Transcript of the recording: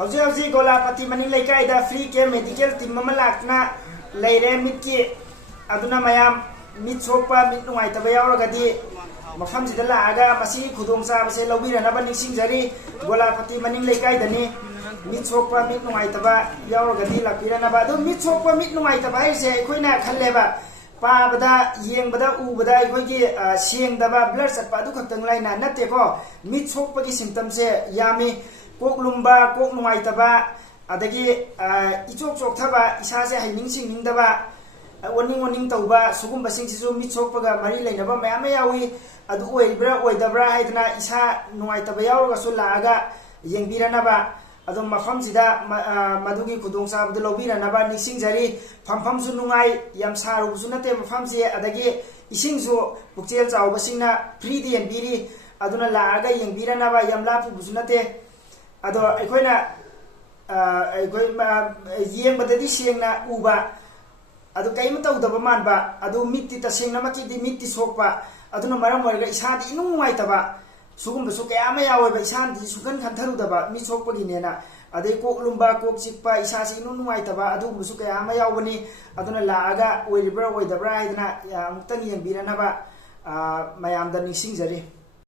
हौजी गोलापति money लेकाइदा free के medical team अमा लाक्ना लेरे मिटकी अदुना मयाम मिट सोकपा मिट नुंगाइतबा यावरगदी मफम सिदा लागा मसी खुदोंग चाबसे लौबिरनबा निसिंगजरी गोलापति मनी लेकाइदनी मिट सोकपा मिट नुंगाइतबा यावरगदी लापिरनबा अदु मिट सोकपा मिट नुंगाइतबा हाइसे अखोइना खल्लेबा पाबदा येंगबदा उबदा अखोइगी सेंगदबा ब्लड चटपा अदु खक्तंग लाइना नतेको मिट सोकपगी सिम्पटम से यामी कोक लुम्बा कोक नुंगाइतबा अदगी इचोक चोकथबा इसासे हाइनिंग सिंगिंगदबा ओनिंग ओनिंग तौबा सुगुम्बा सिंगसिसु मिट सोकपगा मरी लेनबा मयाम यावी अदु ओइब्रा ओइदब्रा हाइदना इसा नुंगाइतबा यावरगसु लागा येंगबिरनबा अदुम मफमसिदा मदुगी खुदोंचाबदु लौबिरनबा निसिंगजरी फमफमसु नुंगाइ याम सारुबसु नते मफमसि अदगी इसिंगसु पुक्चेल चावबसिंगना फ्री दि येंबिरी अदुना लागा येंबिरनबा याम लापुबसु नते अदो अखोइना येंबददी सेंगना उबा अदु कईम तौदबा मानबा अदु मिट्टी तसेंगनमकी मिट्टी सोकपा अदुना मरम ओइरगा इसादी इनुंगाइतबा सुगुम्बसु कयामा यावेबा इसादी सुखन खंथरुदबा मिट सोकपगिनेना अदे कोक लुम्बा कोक चिकपा इसासी इनुंगाइतबा अदुगुम्बसु कयामा यावबनी अदुना लागा ओइरिब्रा ओइदब्रा हाइदना अमुक्तंग येंबिरनबा मयामदा निसिंगजरी।